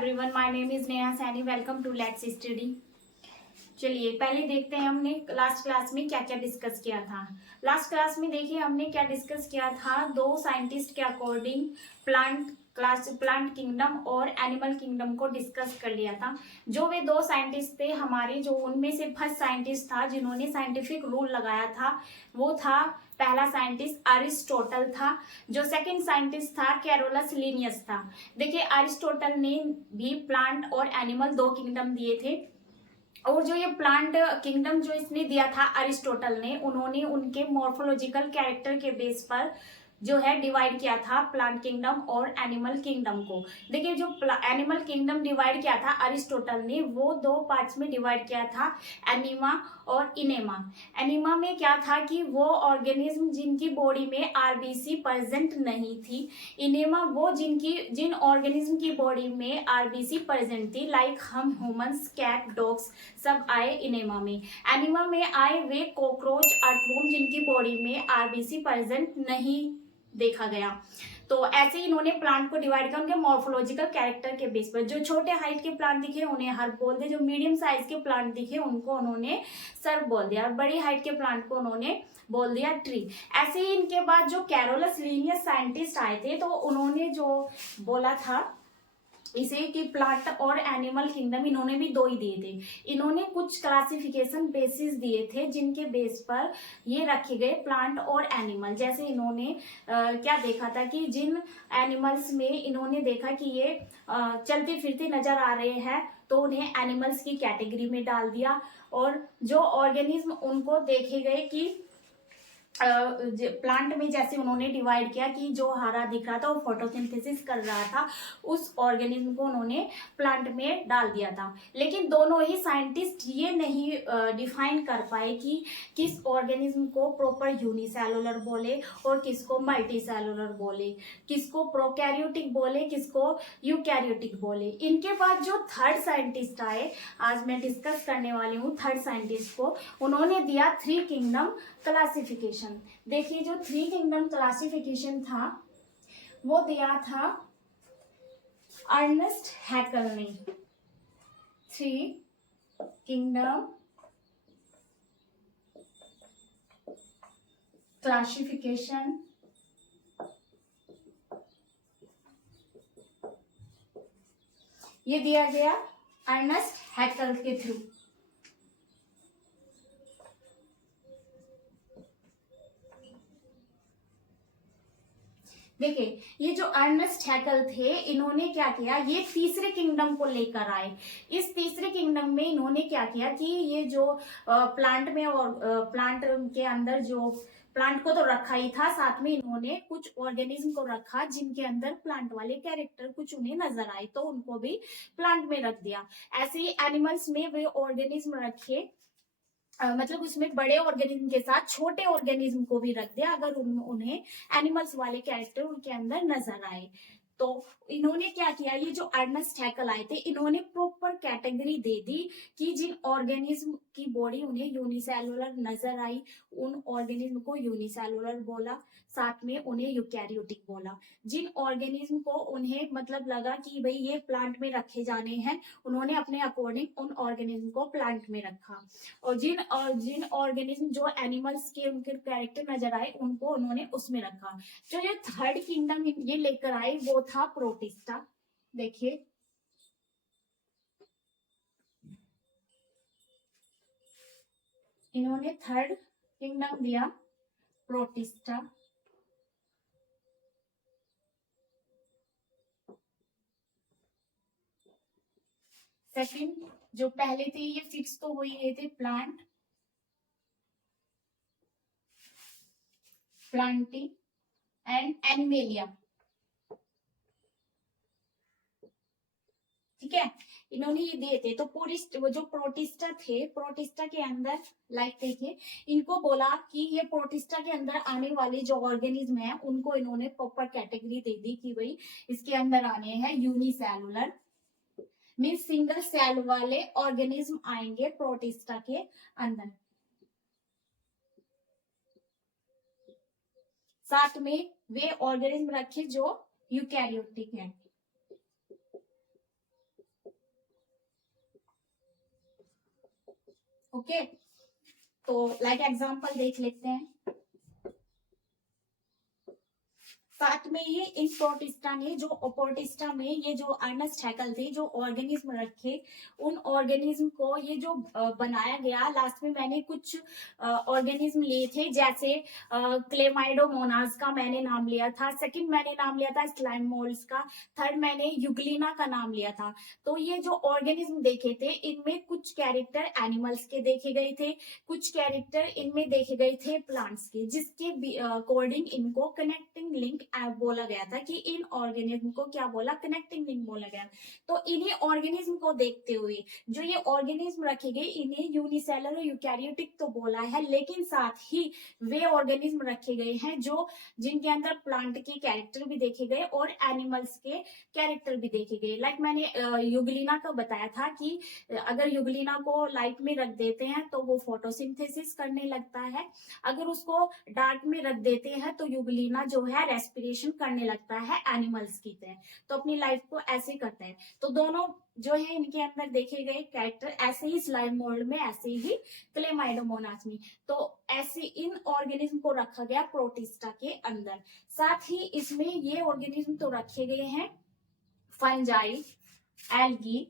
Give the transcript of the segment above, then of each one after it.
Everyone, my name is Neha Saini. Welcome to let's study. चलिए पहले देखते हैं हमने लास्ट क्लास में क्या क्या डिस्कस किया था। लास्ट क्लास में देखिए हमने क्या डिस्कस किया था। दो साइंटिस्ट के अकॉर्डिंग प्लांट किंगडम और एनिमल किंगडम को डिस्कस कर लिया था। जो वे दो साइंटिस्ट थे हमारे, जो उनमें से फर्स्ट साइंटिस्ट था जिन्होंने साइंटिफिक रूल लगाया था वो था पहला साइंटिस्ट अरिस्टोटल था। जो सेकंड साइंटिस्ट था कैरोलस लिनियस था। देखिए अरिस्टोटल ने भी प्लांट और एनिमल दो किंगडम दिए थे, और जो ये प्लांट किंगडम जो इसने दिया था अरिस्टोटल ने, उन्होंने उनके मॉर्फोलॉजिकल कैरेक्टर के बेस पर जो है डिवाइड किया था प्लांट किंगडम और एनिमल किंगडम को। देखिए जो एनिमल किंगडम डिवाइड किया था अरिस्टोटल ने, वो दो पार्ट्स में डिवाइड किया था, एनिमा और इनेमा। एनिमा में क्या था कि वो ऑर्गेनिज्म जिनकी बॉडी में आरबीसी प्रेजेंट नहीं थी। इनेमा वो जिन ऑर्गेनिज्म की बॉडी में आरबीसी प्रेजेंट थी, लाइक हम ह्यूमंस, कैट, डॉग्स सब आए इनेमा में। एनिमा में आए वे कॉकरोच, अर्थवॉर्म जिनकी बॉडी में आरबीसी प्रेजेंट नहीं देखा गया। तो ऐसे ही इन्होंने प्लांट को डिवाइड किया उनके मॉर्फोलॉजिकल कैरेक्टर के बेस पर। जो छोटे हाइट के प्लांट दिखे उन्हें हर्ब बोल दिया, जो मीडियम साइज के प्लांट दिखे उनको उन्होंने सर्ब बोल दिया, और बड़ी हाइट के प्लांट को उन्होंने बोल दिया ट्री। ऐसे ही इनके बाद जो कैरोलस लिनियस साइंटिस्ट आए थे, तो उन्होंने जो बोला था इसे कि प्लांट और एनिमल किंगडम इन्होंने भी दो ही दिए थे। इन्होंने कुछ क्लासिफिकेशन बेसिस दिए थे जिनके बेस पर ये रखे गए प्लांट और एनिमल। जैसे इन्होंने क्या देखा था कि जिन एनिमल्स में इन्होंने देखा कि ये चलते फिरते नजर आ रहे हैं, तो उन्हें एनिमल्स की कैटेगरी में डाल दिया। और जो ऑर्गेनिज्म उनको देखे गए कि प्लांट में जैसे उन्होंने डिवाइड किया कि जो हरा दिख रहा था वो फोटोसिंथेसिस कर रहा था, उस ऑर्गेनिज्म को उन्होंने प्लांट में डाल दिया था। लेकिन दोनों ही साइंटिस्ट ये नहीं डिफाइन कर पाए कि किस ऑर्गेनिज्म को प्रॉपर यूनिसेलुलर बोले और किसको मल्टीसेलुलर बोले, किसको प्रोकैरियोटिक बोले, किसको यूकैरियोटिक बोले। इनके बाद जो थर्ड साइंटिस्ट आए, आज मैं डिस्कस करने वाली हूँ थर्ड साइंटिस्ट को, उन्होंने दिया थ्री किंगडम क्लासिफिकेशन। देखिए जो थ्री किंगडम क्लासिफिकेशन था वो दिया था अर्नेस्ट हैकल ने। थ्री किंगडम क्लासिफिकेशन ये दिया गया अर्नेस्ट हैकल के थ्रू। देखिए ये जो अर्नेस्ट हैकल थे, इन्होंने क्या किया, ये तीसरे किंगडम को लेकर आए। इस तीसरे किंगडम में इन्होंने क्या किया कि ये जो प्लांट में और प्लांट के अंदर जो प्लांट को तो रखा ही था, साथ में इन्होंने कुछ ऑर्गेनिज्म को रखा जिनके अंदर प्लांट वाले कैरेक्टर कुछ उन्हें नजर आए, तो उनको भी प्लांट में रख दिया। ऐसे ही एनिमल्स में वे ऑर्गेनिज्म रखे, मतलब उसमें बड़े ऑर्गेनिज्म के साथ छोटे ऑर्गेनिज्म को भी रख दिया अगर उन्हें एनिमल्स वाले कैरेक्टर उनके अंदर नजर आए। तो इन्होंने क्या किया, ये जो अर्नेस्ट हैकल आए थे इन्होंने प्रॉपर कैटेगरी दे दी कि जिन ऑर्गेनिज्म की बॉडी उन्हें यूनिसेलुलर नजर आई उन ऑर्गेनिज्म को यूनिसेलुलर बोला, साथ में उन्हें यूकैरियोटिक बोला। जिन ऑर्गेनिज्म को उन्हें मतलब लगा कि भाई ये प्लांट में रखे जाने हैं, उन्होंने अपने अकॉर्डिंग उन ऑर्गेनिज्म को प्लांट में रखा। और जिन ऑर्गेनिज्म जो एनिमल्स के उनके कैरेक्टर नजर आए उनको उन्होंने उसमें रखा। जो ये थर्ड किंगडम ये लेकर आए वो था प्रोटिस्टा। देखिए इन्होंने थर्ड किंगडम दिया प्रोटिस्टा। सेकंड जो पहले थे ये फिक्स तो हो ही रहे थे, प्लांटिंग एंड एनिमेलिया। ठीक है, इन्होंने ये दिए थे। तो वो जो प्रोटिस्टा थे, प्रोटिस्टा के अंदर लाइक देखिए इनको बोला कि ये प्रोटिस्टा के अंदर आने वाले जो ऑर्गेनिज्म है उनको इन्होंने प्रॉपर कैटेगरी दे दी कि भाई इसके अंदर आने हैं यूनिसेलुलर, मीन्स सिंगल सेल वाले ऑर्गेनिज्म आएंगे प्रोटिस्टा के अंदर। साथ में वे ऑर्गेनिज्म रखे जो यूकैरियोटिक है। ओके, तो लाइक एग्जांपल देख लेते हैं। साथ में ये इन प्रोटिस्टा ने जो प्रोटिस्टा में ये जो अर्नेस्ट हैकल थे जो ऑर्गेनिज्म रखे, उन ऑर्गेनिज्म को ये जो बनाया गया, लास्ट में मैंने कुछ ऑर्गेनिज्म लिए थे, जैसे क्लेमाइडोमोनास का मैंने नाम लिया था, सेकंड मैंने नाम लिया था स्लाइम मोल्ड्स का, थर्ड मैंने यूग्लिना का नाम लिया था। तो ये जो ऑर्गेनिज्म देखे थे इनमें कुछ कैरेक्टर एनिमल्स के देखे गए थे, कुछ कैरेक्टर इनमें देखे गए थे प्लांट्स के, जिसके अकॉर्डिंग इनको कनेक्टिंग लिंक बोला गया था कि इन ऑर्गेनिज्म को क्या बोला, कनेक्टिंग लिंक बोला गया। तो इन्हीं ऑर्गेनिज्म को देखते हुए जो ये ऑर्गेनिज्म रखे गए इन्हें यूनिसेलुलर यूकैरियोटिक तो बोला है, लेकिन साथ ही वे ऑर्गेनिज्म रखे गए हैं जो जिनके अंदर प्लांट के कैरेक्टर भी देखे गए और एनिमल्स के कैरेक्टर भी देखे गए। लाइक मैंने यूग्लिना का बताया था कि अगर यूग्लिना को लाइट में रख देते हैं तो वो फोटोसिंथेसिस करने लगता है, अगर उसको डार्क में रख देते हैं तो यूग्लिना जो है रेस्पिरेशन करने लगता है एनिमल्स की तरह, तो अपनी लाइफ को ऐसे करता है। तो दोनों जो है इनके अंदर देखे गए कैरेक्टर ऐसे ही स्लाइम मोल्ड में, ऐसे ही क्लेमाइडोमोनास में, तो ऐसे इन ऑर्गेनिज्म को रखा गया प्रोटिस्टा के अंदर। साथ ही इसमें ये ऑर्गेनिज्म तो रखे गए हैं फंजाई, एल्गी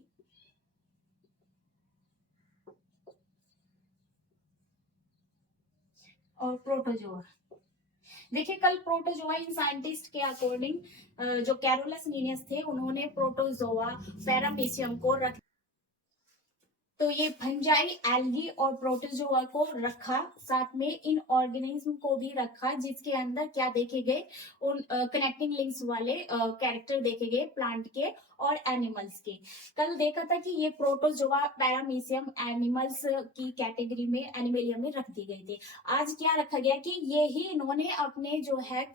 और प्रोटोजोआ। देखिए कल प्रोटोजोआ इन साइंटिस्ट के अकॉर्डिंग जो कैरोलस लीनियस थे उन्होंने प्रोटोजोआ पैरामीशियम को रख, तो ये फंजाई, एल्गी और प्रोटोजोआ को रखा, साथ में इन ऑर्गेनिज्म को भी रखा जिसके अंदर क्या देखे गए, उन कनेक्टिंग लिंक्स वाले कैरेक्टर देखे गए प्लांट के और एनिमल्स के। कल देखा था कि ये प्रोटोजोआ पैरामीशियम एनिमल्स की कैटेगरी में एनिमेलिया में रख दी गई थी। आज क्या रखा गया कि ये ही इन्होंने अपने जो है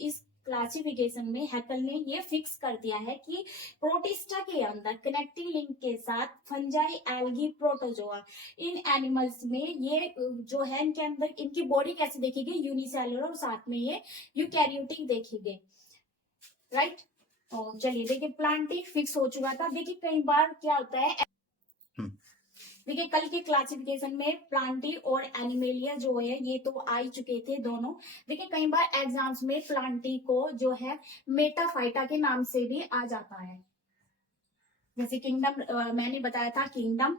इस क्लासिफिकेशन में हैकल ने ये फिक्स कर दिया है कि प्रोटिस्टा के अंदर कनेक्टिंग लिंक के साथ फंजाई, एल्गी, प्रोटोजोआ, इन एनिमल्स में ये जो है इनके अंदर इनकी बॉडी कैसे देखेगी, यूनिसेलुलर और साथ में ये यूकैरियोटिक देखेंगे, राइट। तो चलिए देखिए प्लांटिक फिक्स हो चुका था। देखिए कई बार क्या होता है, देखिए कल के क्लासिफिकेशन में प्लांटी और एनिमेलिया जो है ये तो आ ही चुके थे दोनों। देखिए कई बार एग्जाम्स में प्लांटी को जो है मेटाफाइटा के नाम से भी आ जाता है, जैसे किंगडम मैंने बताया था, किंगडम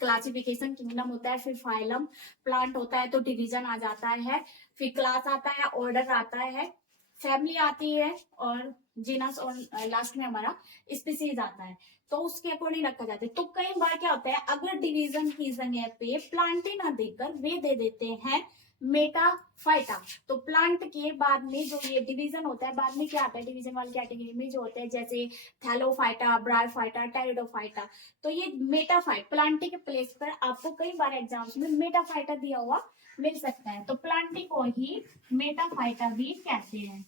क्लासिफिकेशन किंगडम होता है, फिर फाइलम प्लांट होता है तो डिवीजन आ जाता है, फिर क्लास आता है, ऑर्डर आता है, फैमिली आती है और जीनस और लास्ट में हमारा स्पीसीज आता है, तो उसके अकॉर्डिंग रखा जाता है। तो कई बार क्या होता है अगर डिवीजन की जगह पे प्लांटी ना देकर वे दे देते हैं मेटाफाइटा, तो प्लांट के बाद में जो ये डिवीजन होता है बाद में क्या आता है डिवीजन वाली कैटेगरी में जो होता है जैसे थैलोफाइटा, ब्रायोफाइटा, टेरिडोफाइटा, तो ये मेटाफाइट प्लांटी के प्लेस पर आपको कई बार एग्जाम्स में मेटाफाइटा दिया हुआ मिल सकता है, तो प्लांटी को ही मेटाफाइटा भी कहते हैं।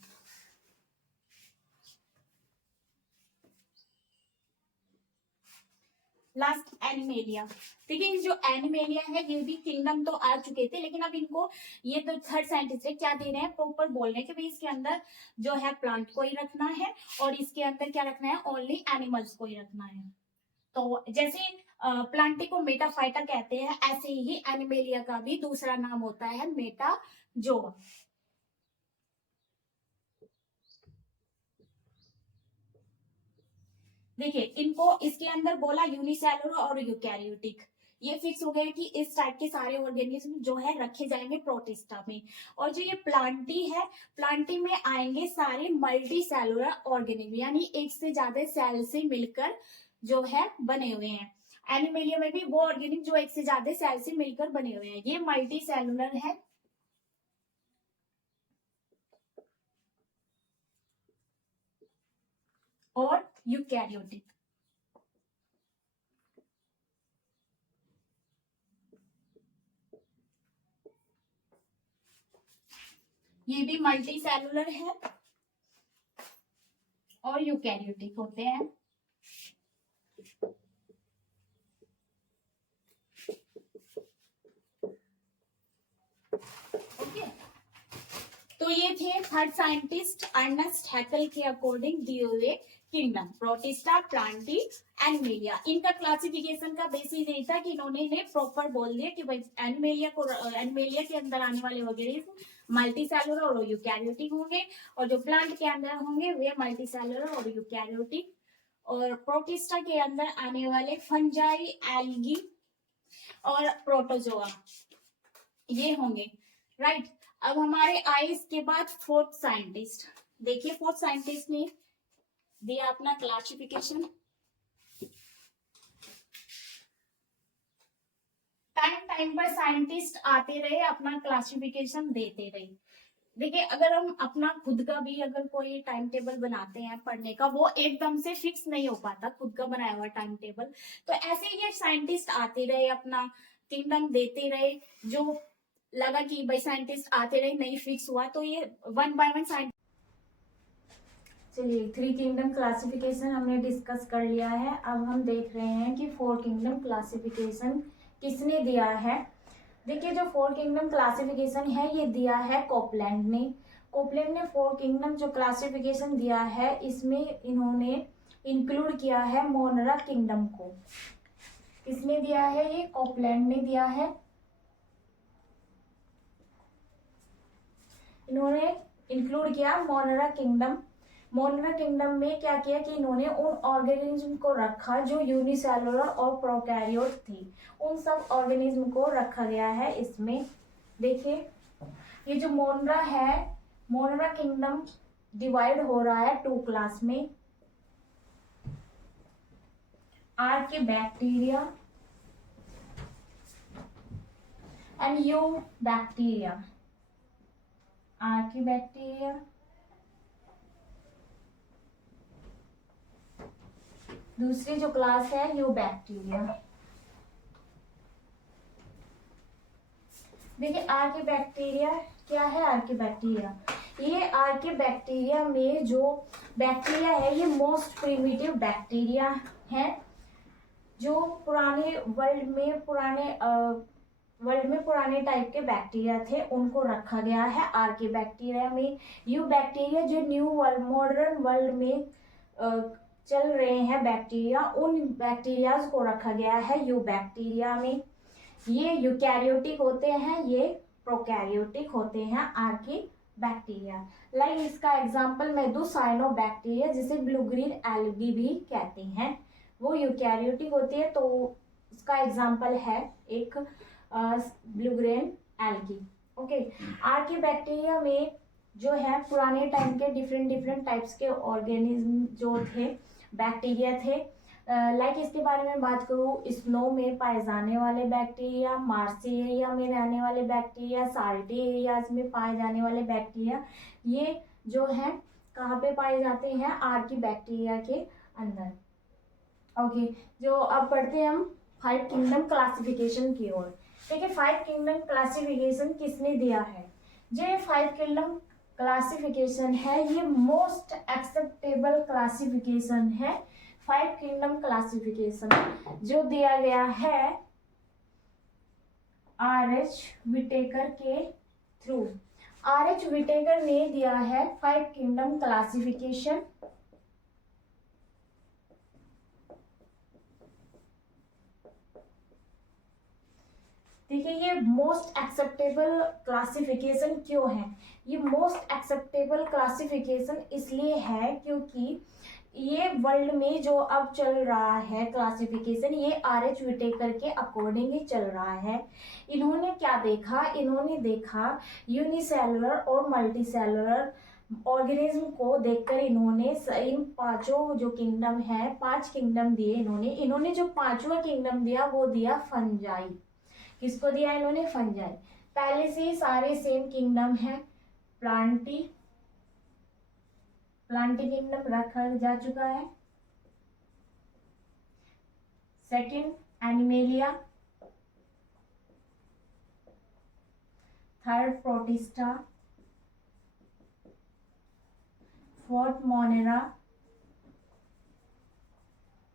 Last animalia. देखिए जो एनिमेलिया है ये भी किंगडम तो आ चुके थे, लेकिन अब इनको ये तो थर्ड साइंटिस्ट है क्या दे रहे हैं, प्रॉपर बोल रहे हैं कि भाई इसके अंदर जो है प्लांट को ही रखना है और इसके अंदर क्या रखना है, ओनली एनिमल्स को ही रखना है। तो जैसे प्लांटी को मेटाफाइटा कहते हैं ऐसे ही एनिमेलिया का भी दूसरा नाम होता है मेटाजोआ। देखिए इनको इसके अंदर बोला यूनिसेलुलर और यूकैरियोटिक, ये फिक्स हो गया कि इस टाइप के सारे ऑर्गेनिज्म जो है रखे जाएंगे प्रोटिस्टा में। और जो ये प्लांटी है, प्लांटी में आएंगे सारे मल्टी सेलुलर ऑर्गेनिज्म, यानी एक से ज्यादा सेल से मिलकर जो है बने हुए हैं। एनिमेलिया में भी वो ऑर्गेनिज्म जो एक से ज्यादा सेल से मिलकर बने हुए हैं, ये मल्टी सेलुलर है और यूकैरियोटिक। ये भी मल्टी सेलुलर है और यूकैरियोटिक होते हैं। ओके, तो ये थे थर्ड साइंटिस्ट अर्नेस्ट हैकल के अकॉर्डिंग दिए हुए किंगडम, प्रोटिस्टा, प्लांटी, एनिमेलिया। इनका क्लासिफिकेशन का बेसिस यही था कि इन्होंने प्रॉपर बोल दिया कि भाई एनिमेलिया के अंदर आने वाले वगैरह मल्टीसेलुलर और यूकैरियोटिक होंगे, और जो प्लांट के अंदर होंगे वे मल्टीसेलुलर और यूकैरियोटिक, और प्रोटिस्टा के अंदर आने वाले फंजाई, एल्गी और प्रोटोजोआ ये होंगे। राइट, अब हमारे आए इसके बाद फोर्थ साइंटिस्ट। देखिए फोर्थ साइंटिस्ट ने दिया अपना क्लासिफिकेशन। टाइम टाइम पर साइंटिस्ट आते रहे, अपना क्लासिफिकेशन देते रहे। देखिए अगर हम अपना खुद का भी अगर कोई टाइम टेबल बनाते हैं पढ़ने का, वो एकदम से फिक्स नहीं हो पाता खुद का बनाया हुआ टाइम टेबल। तो ऐसे ही ये साइंटिस्ट आते रहे, अपना किंगडम देते रहे। जो लगा कि भाई साइंटिस्ट आते रहे नहीं फिक्स हुआ, तो ये वन बाय वन साइंटिस्ट। चलिए थ्री किंगडम क्लासिफिकेशन हमने डिस्कस कर लिया है। अब हम देख रहे हैं कि फोर किंगडम क्लासिफिकेशन किसने दिया है। देखिए जो फोर किंगडम क्लासिफिकेशन है ये दिया है कोपलैंड ने। कोपलैंड ने फोर किंगडम जो क्लासिफिकेशन दिया है, इसमें इन्होंने इंक्लूड किया है मोनरा किंगडम को। किसने दिया है? ये कोपलैंड ने दिया है। इन्होंने इंक्लूड किया मोनरा किंगडम। मोनरा किंगडम में क्या किया कि इन्होंने उन ऑर्गेनिज्म को रखा जो यूनिसेलुलर और प्रोकैरियोट थी, उन सब ऑर्गेनिज्म को रखा गया है इसमें। देखिए ये जो मोनरा है, मोनरा किंगडम डिवाइड हो रहा है टू क्लास में, archaebacteria and eubacteria. Archaebacteria, दूसरी जो क्लास है यू बैक्टीरिया। देखिए आर्के बैक्टीरिया क्या है? आर्के बैक्टीरिया, ये आर्के बैक्टीरिया में जो बैक्टीरिया है ये मोस्ट प्रिमिटिव बैक्टीरिया है। जो पुराने वर्ल्ड में पुराने टाइप के बैक्टीरिया थे उनको रखा गया है आर्के बैक्टीरिया में। यू बैक्टीरिया जो न्यू वर्ल्ड मॉडर्न वर्ल्ड में चल रहे हैं बैक्टीरिया, उन बैक्टीरियाज को रखा गया है यू बैक्टीरिया में। ये यूकैरियोटिक होते हैं, ये प्रोकैरियोटिक होते हैं आर्के बैक्टीरिया। लाइक इसका एग्जांपल मैं दूं, साइनोबैक्टीरिया जिसे ब्लू ग्रीन एल्गी भी कहते हैं, वो यूकैरियोटिक होती है। तो उसका एग्जांपल है एक blue green algae. Okay, archaebacteria में जो है पुराने टाइम के डिफरेंट टाइप्स के ऑर्गेनिज्म जो थे, बैक्टीरिया थे। लाइक इसके बारे में बात करूँ, स्नो में पाए जाने वाले बैक्टीरिया, मार्सी एरिया में रहने वाले बैक्टीरिया, साल्टी एरियाज में पाए जाने वाले बैक्टीरिया, ये जो है कहाँ पे पाए जाते हैं? आर्की बैक्टीरिया के अंदर। ओके, जो अब बढ़ते हैं हम फाइव किंगडम क्लासिफिकेशन की ओर। देखिए फाइव किंगडम क्लासिफिकेशन किसने दिया है? जो फाइव किंगडम क्लासिफिकेशन है ये मोस्ट एक्सेप्टेबल क्लासिफिकेशन है। फाइव किंगडम क्लासिफिकेशन जो दिया गया है आर.एच. विटेकर के थ्रू। आर.एच. विटेकर ने दिया है फाइव किंगडम क्लासिफिकेशन। देखिए ये मोस्ट एक्सेप्टेबल क्लासिफिकेशन क्यों है? ये मोस्ट एक्सेप्टेबल क्लासिफिकेशन इसलिए है क्योंकि ये वर्ल्ड में जो अब चल रहा है क्लासिफिकेशन, ये आर.एच. विटेकर के अकॉर्डिंग ही चल रहा है। इन्होंने क्या देखा? इन्होंने देखा यूनिसेलुलर और मल्टीसेलुलर ऑर्गेनिज्म को देखकर इन्होंने इन पांचों जो किंगडम है, 5 किंगडम दिए इन्होंने जो पांचवा किंगडम दिया वो दिया फंजाई। किसको दिया इन्होंने? फंजाई। पहले से ही सारे सेम किंगडम है। प्लांटी किंगडम रखा जा चुका है। Second animalia, third protista, fourth Monera.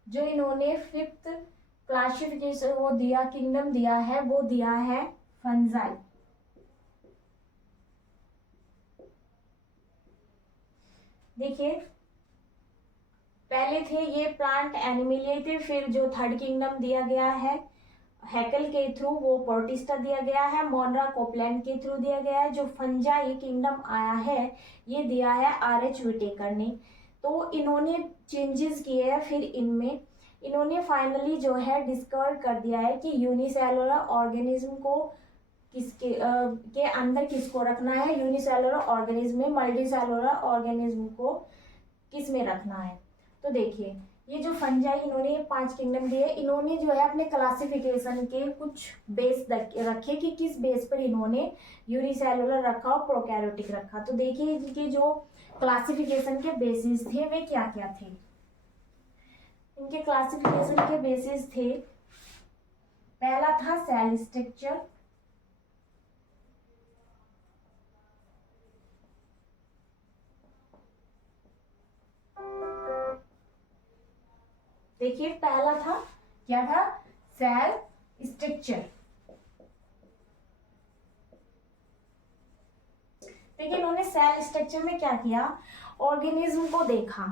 जो इन्होंने फिफ्थ क्लासिफिकेशन वो दिया, किंगडम दिया है, वो दिया है फंजाई। देखिए पहले थे ये प्लांट एनिमिलिया थे, फिर जो थर्ड किंगडम दिया गया है हैकल के थ्रू वो प्रोटिस्टा दिया गया है, मोनरा कोपलैंड के थ्रू दिया गया है। जो फंजाई किंगडम आया है ये दिया है आर.एच. विटेकर ने। तो इन्होंने चेंजेस किए हैं, फिर इनमें इन्होंने फाइनली जो है डिस्कवर कर दिया है कि यूनिसेलुलर ऑर्गेनिज्म को किसके के अंदर किसको रखना है, यूनिसेलुलर ऑर्गेनिज्म में, मल्टीसेलुलर ऑर्गेनिज्म को किस में रखना है। तो देखिए ये जो फंजाई इन्होंने 5 किंगडम दिए, इन्होंने जो है अपने क्लासिफिकेशन के कुछ बेस रखे कि किस बेस पर इन्होंने यूनिसेलुलर रखा और प्रोकैरियोटिक रखा। तो देखिए इनके जो क्लासिफिकेशन के बेसिस थे वे क्या क्या थे। इनके क्लासिफिकेशन के बेसिस थे, पहला था सेल स्ट्रक्चर, देखिए पहला था क्या था, सेल स्ट्रक्चर। देखिए इन्होंने सेल स्ट्रक्चर में क्या किया, ऑर्गेनिज्म को देखा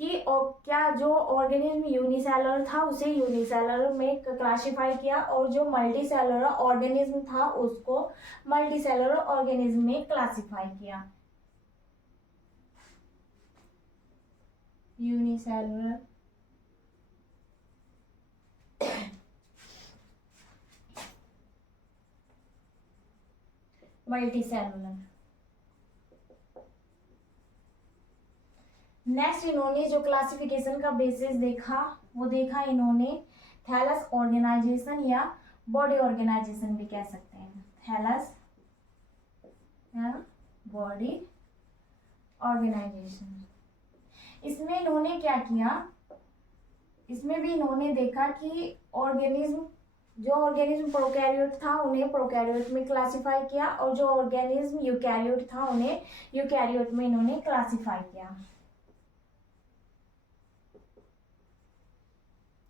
कि और क्या जो ऑर्गेनिज्म यूनिसेलुलर था उसे यूनिसेलुलर में क्लासिफाई किया, और जो मल्टीसेलुलर ऑर्गेनिज्म था उसको मल्टीसेलुलर ऑर्गेनिज्म में क्लासिफाई किया। Unicellular multicellular. नेक्स्ट इन्होंने जो क्लासिफिकेशन का बेसिस देखा वो देखा इन्होंने थैलस ऑर्गेनाइजेशन या बॉडी ऑर्गेनाइजेशन भी कह सकते हैं, थैलस या बॉडी ऑर्गेनाइजेशन। इसमें इन्होंने क्या किया, इसमें भी इन्होंने देखा कि ऑर्गेनिज्म, जो ऑर्गेनिज्म प्रोकैरियोट था उन्हें प्रोकैरियोट में क्लासिफाई किया, और जो ऑर्गेनिज्म यूकैरियोट था उन्हें यूकैरियोट में इन्होंने क्लासिफाई किया।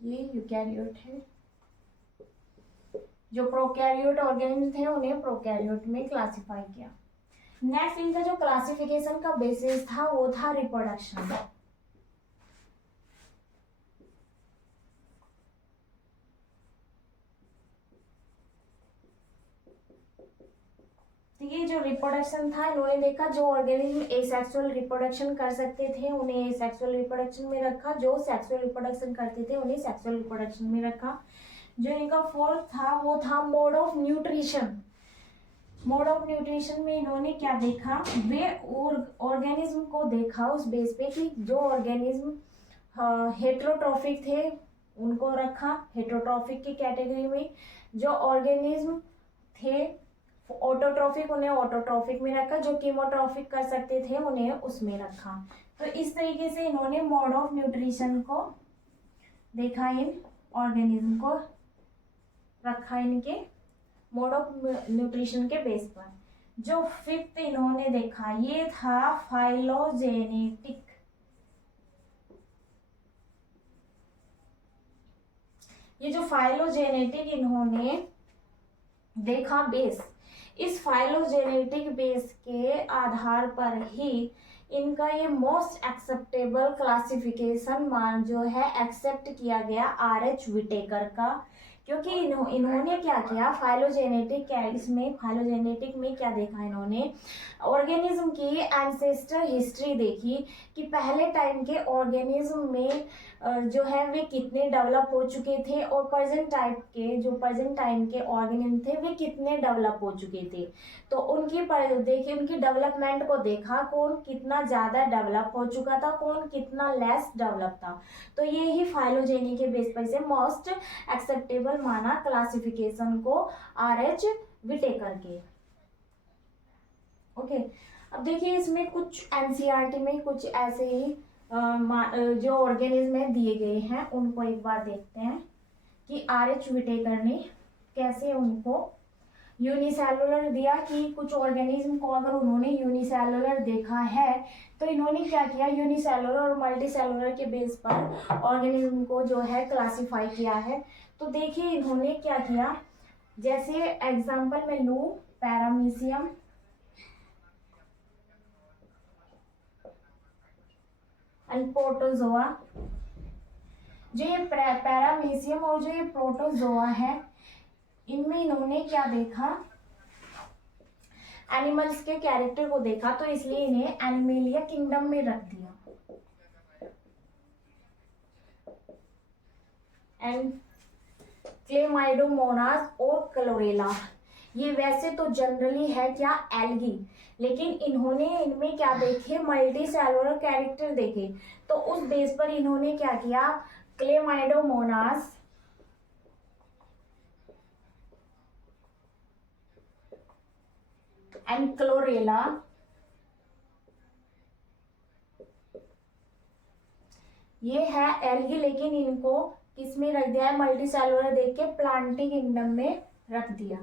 ये यूकैरियोट है, जो प्रोकैरियोट ऑर्गेनिज्म थे उन्हें प्रोकैरियोट में क्लासिफाई किया। नेक्स्ट इनका जो क्लासिफिकेशन का बेसिस था वो था रिप्रोडक्शन। ये जो रिप्रोडक्शन था इन्होंने देखा जो ऑर्गेनिज्म एसेक्सुअल रिप्रोडक्शन कर सकते थे उन्हें एसेक्सुअल रिप्रोडक्शन में रखा, जो सेक्सुअल रिप्रोडक्शन करते थे उन्हें सेक्सुअल रिप्रोडक्शन में रखा। जो इनका फोर्थ था वो था mode of nutrition. Mode of nutrition में इन्होंने क्या देखा, वे ऑर्गेनिज्म को देखा उस बेस पे कि जो ऑर्गेनिज्म हेट्रोट्रॉफिक थे उनको रखा हेट्रोट्रॉफिक की कैटेगरी में, जो ऑर्गेनिज्म थे ऑटोट्रॉफिक उन्हें ऑटोट्रॉफिक में रखा, जो कीमोट्रॉफिक कर सकते थे उन्हें उसमें रखा। तो इस तरीके से इन्होंने मोड ऑफ न्यूट्रिशन को देखा, इन ऑर्गेनिज्म को रखा इनके मोड ऑफ न्यूट्रिशन के बेस पर। जो फिफ्थ इन्होंने देखा ये था फाइलोजेनेटिक। ये जो फाइलोजेनेटिक इन्होंने देखा बेस, इस फाइलोजेनेटिक बेस के आधार पर ही इनका ये मोस्ट एक्सेप्टेबल क्लासिफिकेशन मान जो है एक्सेप्ट किया गया आर.एच. विटेकर का। क्योंकि इन्होंने क्या किया, फाइलोजेनेटिक इसमें फाइलोजेनेटिक में क्या देखा, इन्होंने ऑर्गेनिज्म की एंसेस्टर हिस्ट्री देखी कि पहले टाइम के ऑर्गेनिज्म में जो है वे कितने डेवलप हो चुके थे, और प्रेजेंट टाइम के ऑर्गेनिज्म थे वे कितने डेवलप हो चुके थे। तो उनकी डेवलपमेंट को देखा, कौन कितना ज्यादा डेवलप हो चुका था, कौन कितना लेस डेवलप था। तो ये ही फाइलोजेनी के बेस पर से मोस्ट एक्सेप्टेबल माना क्लासिफिकेशन को आर.एच. विटेकर के। ओके अब देखिए इसमें कुछ एनसीईआरटी में कुछ ऐसे ही जो ऑर्गेनिज्म दिए गए हैं उनको एक बार देखते हैं कि आर.एच. विटेकर ने कैसे उनको यूनिसेलुलर दिया, कि कुछ ऑर्गेनिज्म को अगर उन्होंने यूनिसेलुलर देखा है तो इन्होंने क्या किया, यूनिसेलुलर और मल्टीसेलुलर के बेस पर ऑर्गेनिज्म को जो है क्लासिफाई किया है। तो देखिए इन्होंने क्या किया, जैसे एग्जांपल में लूं पैरामीशियम, एंड प्रोटोजोआ, जो ये पैरामीशियम और जो ये प्रोटोजोआ है, इनमें इन्होंने क्या देखा, एनिमल्स के कैरेक्टर को देखा, तो इसलिए इन्हें एनिमेलिया किंगडम में रख दिया। एंड क्लेमाइडोमोनास और क्लोरेला, ये वैसे तो जनरली है क्या, एल्गी, लेकिन इन्होंने इनमें क्या देखे, मल्टी सेलुलर कैरेक्टर देखे, तो उस बेस पर इन्होंने क्या किया, क्लेमाइडोमोनास एंड क्लोरेला, ये है एल्गी, लेकिन इनको किसमें रख दिया है, मल्टी सेलुलर देख के प्लांटी किंगडम में रख दिया।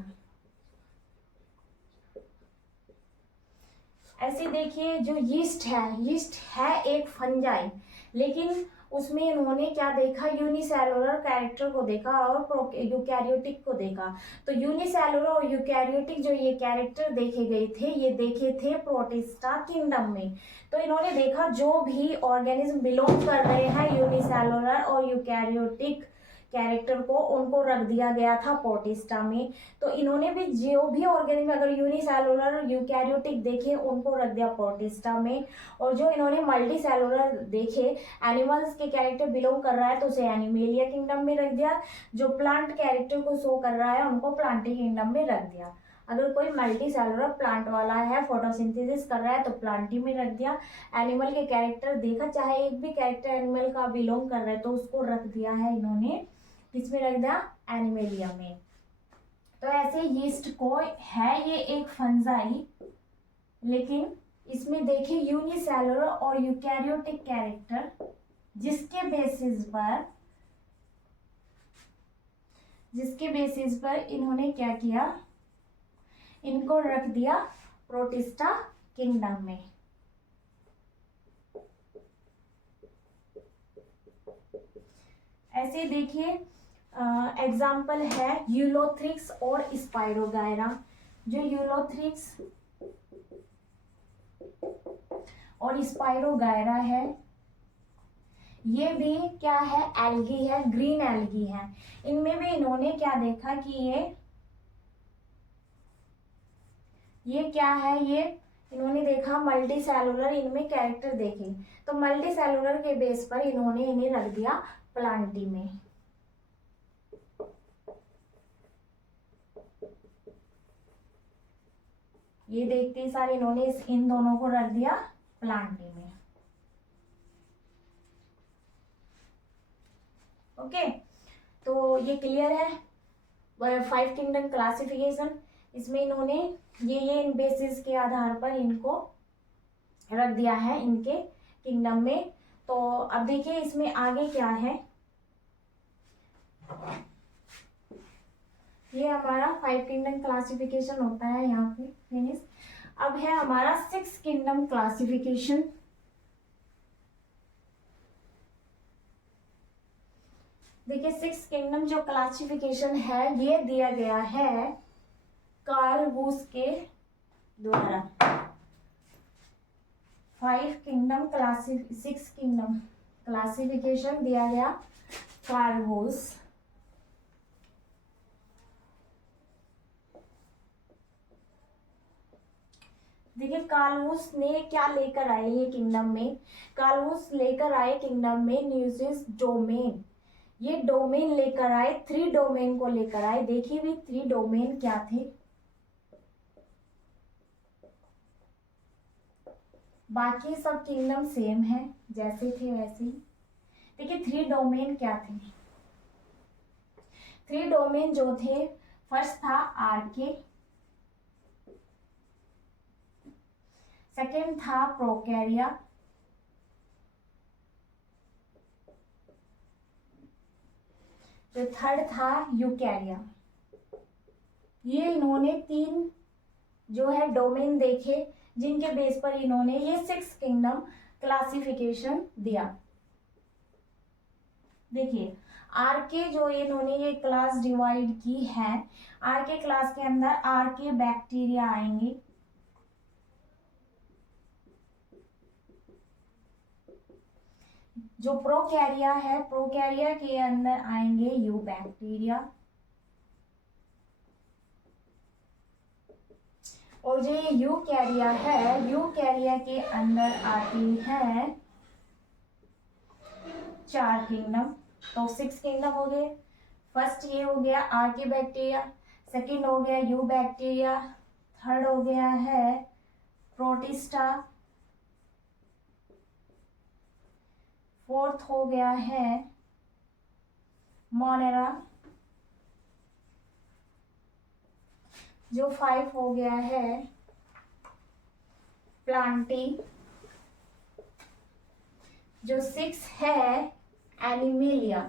ऐसे देखिए जो यीस्ट है एक फंजाई, लेकिन उसमें इन्होंने क्या देखा, यूनिसेलुलर कैरेक्टर को देखा और यूकैरियोटिक को देखा। तो यूनिसेलुलर और यूकैरियोटिक जो ये कैरेक्टर देखे गए थे, ये देखे थे प्रोटिस्टा किंगडम में। तो इन्होंने देखा जो भी ऑर्गेनिज्म बिलोंग कर रहे हैं यूनिसेलुलर और यूकैरियोटिक कैरेक्टर को, उनको रख दिया गया था प्रोटिस्टा में। तो इन्होंने भी जो भी ऑर्गेनिज्म अगर यूनिसेलुलर यूकैरियोटिक देखे, उनको रख दिया प्रोटिस्टा में। और जो इन्होंने मल्टी सेलुलर देखे, एनिमल्स के कैरेक्टर बिलोंग कर रहा है, तो उसे एनिमेलिया किंगडम में रख दिया। जो प्लांट कैरेक्टर को शो कर रहा है, उनको प्लांटी किंगडम में रख दिया। अगर कोई मल्टी सेलुलर प्लांट वाला है, फोटोसिंथेसिस कर रहा है, तो प्लांटी में रख दिया। एनिमल के कैरेक्टर देखा, चाहे एक भी कैरेक्टर एनिमल का बिलोंग कर रहा है, तो उसको रख दिया है इन्होंने, किसमें रख दिया, एनिमेलिया में। तो ऐसे यीस्ट को है ये एक फंजाई, लेकिन इसमें देखिए यूनिसेलुलर और यूकैरियोटिक कैरेक्टर, जिसके बेसिस पर इन्होंने क्या किया, इनको रख दिया प्रोटिस्टा किंगडम में। ऐसे देखिए एग्जाम्पल है यूलोथ्रिक्स और स्पाइरोगायरा। जो यूलोथ्रिक्स और स्पाइरोगायरा है, ये भी क्या है, एल्गी है, ग्रीन एल्गी है। इनमें भी इन्होंने क्या देखा कि ये क्या है, ये इन्होंने देखा मल्टी सेलुलर, इनमें कैरेक्टर देखे, तो मल्टी सेलुलर के बेस पर इन्होंने इन्हें रख दिया प्लांटी में। ये देखते सारे इन्होंने इन दोनों को रख दिया प्लांटी में। ओके, तो ये क्लियर है 5 किंगडम क्लासिफिकेशन। इसमें इन्होंने ये इन बेसिस के आधार पर इनको रख दिया है इनके किंगडम में। तो अब देखिए इसमें आगे क्या है, ये हमारा 5 किंगडम क्लासिफिकेशन होता है यहाँ पे फिनिश। अब है हमारा 6 किंगडम क्लासिफिकेशन। देखिए 6 किंगडम जो क्लासिफिकेशन है, ये दिया गया है कार्ल वूस के द्वारा। 6 किंगडम क्लासिफिकेशन दिया गया कार्ल वूस। देखिए कार्ल वूस ने क्या लेकर आए ये किंगडम में, कार्ल वूस लेकर आए किंगडम में न्यूसिस डोमेन। ये डोमेन लेकर आए, 3 डोमेन को लेकर आए। देखिए भी 3 डोमेन क्या थे, बाकी सब किंगडम सेम है, जैसे थे वैसे ही। देखिए 3 डोमेन क्या थे, 3 डोमेन जो थे, फर्स्ट था आर्के, सेकेंड था प्रोकैरिया, जो थर्ड था यूकैरिया। ये इन्होंने 3 जो है डोमेन देखे, जिनके बेस पर इन्होंने ये 6 किंगडम क्लासिफिकेशन दिया। देखिए आर्के जो इन्होंने ये क्लास डिवाइड की है, आर्के क्लास के अंदर आर्के बैक्टीरिया आएंगे, जो प्रोकैरिया है, प्रोकैरिया के अंदर आएंगे यू बैक्टीरिया, और जो ये यूकैरिया है, यूकैरिया के अंदर आती है 4 किंगडम। तो 6 किंगडम हो गए। फर्स्ट ये हो गया आर्की बैक्टीरिया, सेकंड हो गया यू बैक्टीरिया, थर्ड हो गया है प्रोटिस्टा, फोर्थ हो गया है मोनेरा, जो 5 हो गया है प्लांटी, जो 6 है एनिमेलिया।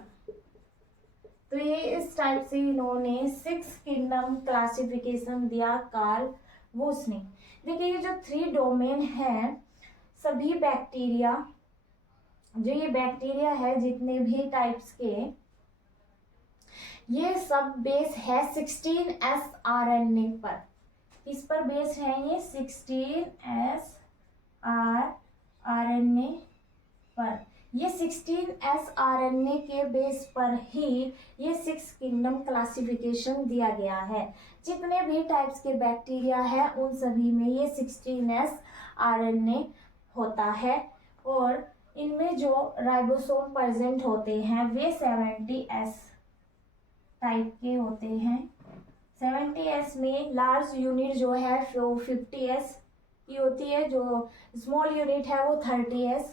तो ये इस टाइप से इन्होंने 6 किंगडम क्लासिफिकेशन दिया कार्ल वुश ने। देखिए ये जो 3 डोमेन है, सभी बैक्टीरिया, जो ये बैक्टीरिया है जितने भी टाइप्स के, ये सब बेस है 16S RNA पर। किस पर बेस है ये? 16S RNA पर। ये 16S RNA के बेस पर ही ये 6 किंगडम क्लासिफिकेशन दिया गया है। जितने भी टाइप्स के बैक्टीरिया है उन सभी में ये 16S RNA होता है, और इनमें जो राइबोसोम प्रेजेंट होते हैं वे 70S टाइप के होते हैं। 70S में लार्ज यूनिट जो है वो 50S की होती है, जो स्मॉल यूनिट है वो 30S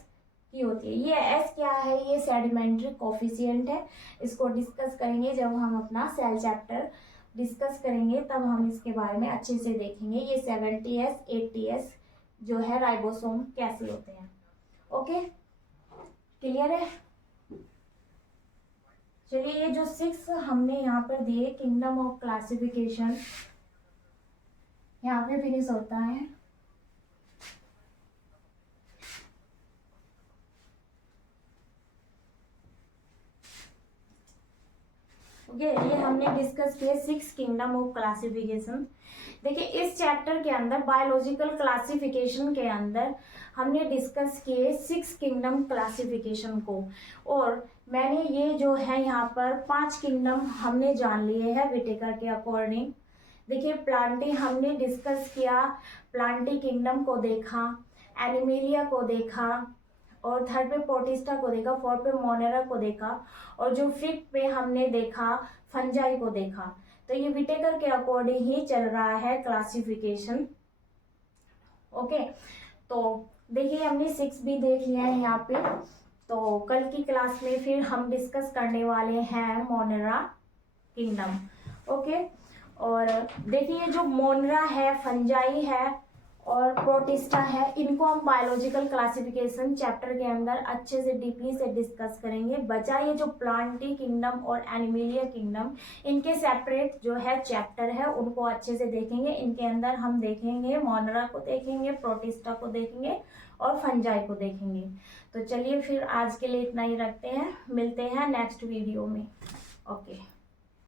की होती है। ये S क्या है? ये सेडिमेंट्री कोफिशिएंट है। इसको डिस्कस करेंगे जब हम अपना सेल चैप्टर डिस्कस करेंगे, तब हम इसके बारे में अच्छे से देखेंगे। ये 70S 80S जो है राइबोसोम कैसे होते हैं। ओके, क्लियर है? चलिए, ये जो 6 हमने यहाँ पर दिए किंगडम ऑफ क्लासिफिकेशन, यहाँ पे फिनिश होता है। ओके, ये हमने डिस्कस किए 6 किंगडम ऑफ क्लासिफिकेशन। देखिए इस चैप्टर के अंदर बायोलॉजिकल क्लासिफिकेशन के अंदर हमने डिस्कस किए 6 किंगडम क्लासिफिकेशन को, और मैंने ये जो है यहाँ पर 5 किंगडम हमने जान लिए हैं विटेकर के अकॉर्डिंग। देखिए प्लांटी हमने डिस्कस किया, प्लांटी किंगडम को देखा, एनिमेलिया को देखा, और थर्ड पे प्रोटिस्टा को देखा, फोर्थ पे मोनेरा को देखा, और जो फिफ्थ पे हमने देखा फंजाई को देखा। तो ये विटेकर के अकॉर्डिंग ही चल रहा है क्लासिफिकेशन। ओके, तो देखिए हमने 6 भी देख लिया है यहाँ पे। तो कल की क्लास में फिर हम डिस्कस करने वाले हैं मोनेरा किंगडम। ओके, और देखिए जो मोनेरा है, फंजाई है और प्रोटिस्टा है, इनको हम बायोलॉजिकल क्लासिफिकेशन चैप्टर के अंदर अच्छे से डीपली से डिस्कस करेंगे। बचा ये जो प्लांटी किंगडम और एनिमेलिया किंगडम, इनके सेपरेट जो है चैप्टर है उनको अच्छे से देखेंगे। इनके अंदर हम देखेंगे मोनेरा को देखेंगे, प्रोटिस्टा को देखेंगे और फंजाई को देखेंगे। तो चलिए फिर आज के लिए इतना ही रखते हैं, मिलते हैं नेक्स्ट वीडियो में। ओके।